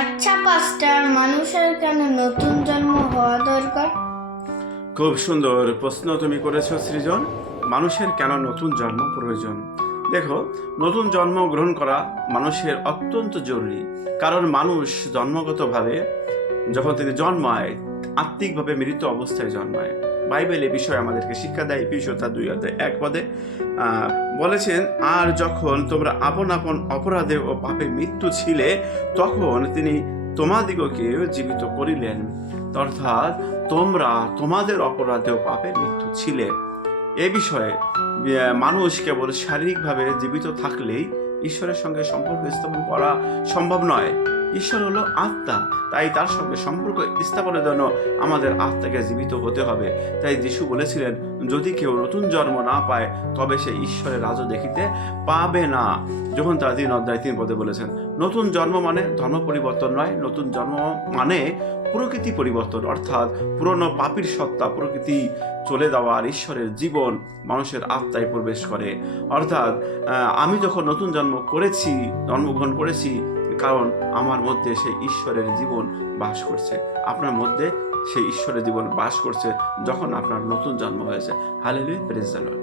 আচ্ছা পাস্টার, মানুষের কেন নতুন জন্ম হওয়া দরকার? খুব সুন্দর প্রশ্ন তুমি করেছো সৃজন। মানুষের কেন নতুন জন্ম প্রয়োজন? দেখো, নতুন জন্ম গ্রহণ করা মানুষের অত্যন্ত জরুরি। কারণ মানুষ জন্মগতভাবে যখন তিনি জন্মায়, আত্মিকভাবে মৃত অবস্থায় জন্মায়। বাইবেল এ বিষয়ে আমাদেরকে শিক্ষা দেয়। এপিসোডটা 2:1 বলেছেন, আর যখন তোমরা আপন আপন অপরাধে ও পাপে মৃত্যু ছিলে, তখন তিনি তোমাদিগকে জীবিত করিলেন। অর্থাৎ তোমরা তোমাদের অপরাধে ও পাপে মৃত্যু ছিলে। এ বিষয়ে মানুষ কেবল শারীরিকভাবে জীবিত থাকলেই ঈশ্বরের সঙ্গে সম্পর্ক স্থাপন করা সম্ভব নয়। ঈশ্বর হলো আত্মা, তাই তার সঙ্গে সম্পর্ক স্থাপনের জন্য আমাদের আত্মাকে জীবিত হতে হবে। তাই যিশু বলেছিলেন, যদি কেউ নতুন জন্ম না পায় তবে সে ঈশ্বরের রাজ্য দেখিতে পাবে না। যখন তার 3:3 বলেছেন, নতুন জন্ম মানে ধর্ম পরিবর্তন নয়, নতুন জন্ম মানে প্রকৃতি পরিবর্তন। অর্থাৎ পুরনো পাপীর সত্তা প্রকৃতি চলে যাওয়ার ঈশ্বরের জীবন মানুষের আত্মায় প্রবেশ করে। অর্থাৎ আমি যখন নতুন জন্মগ্রহণ করেছি, কারণ আমার মধ্যে সেই ঈশ্বরের জীবন বাস করছে। আপনার মধ্যে সেই ঈশ্বরের জীবন বাস করছে যখন আপনার নতুন জন্ম হয়েছে। Hallelujah, praise the Lord.